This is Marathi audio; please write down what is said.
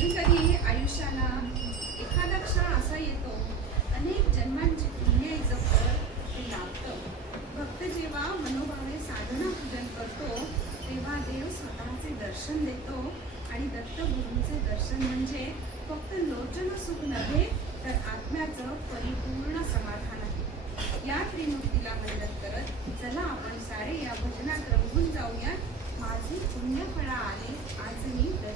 कधी कधी आयुष्याला एखादा क्षण असा येतो अनेक जन्मांची पुण्य जपत ते लाभतं. भक्त जेव्हा मनोभावे साधना पूजन करतो तेव्हा देव स्वतःचे दर्शन देतो आणि दत्तगुरूंचे दर्शन म्हणजे फक्त लोचन सुख नव्हे तर आत्म्याचं परिपूर्ण समाधान आहे. या त्रिमूर्तीला मदत करत चला आपण सारे या भजनात रंगून जाऊया माझे पुण्यफळा आले आज मी दत्त